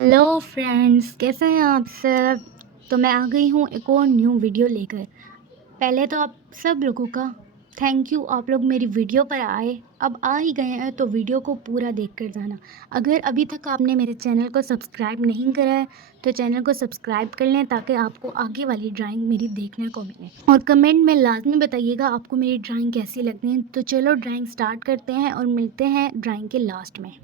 Hello friends, कैसे हैं आप सब। तो मैं आ गई हूँ एक और न्यू वीडियो लेकर। पहले तो आप सब लोगों का थैंक यू, आप लोग मेरी वीडियो पर आए। अब आ ही गए हैं तो वीडियो को पूरा देख कर जाना। अगर अभी तक आपने मेरे चैनल को सब्सक्राइब नहीं करा है तो चैनल को सब्सक्राइब कर लें ताकि आपको आगे वाली ड्राइंग मेरी देखने को मिले। और कमेंट में लाजमी बताइएगा आपको मेरी ड्राइंग कैसी लगती है। तो चलो ड्राइंग स्टार्ट करते हैं और मिलते हैं ड्राइंग के लास्ट में।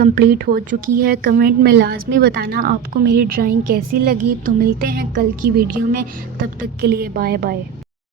कंप्लीट हो चुकी है। कमेंट में लाजमी बताना आपको मेरी ड्राइंग कैसी लगी। तो मिलते हैं कल की वीडियो में, तब तक के लिए बाय बाय।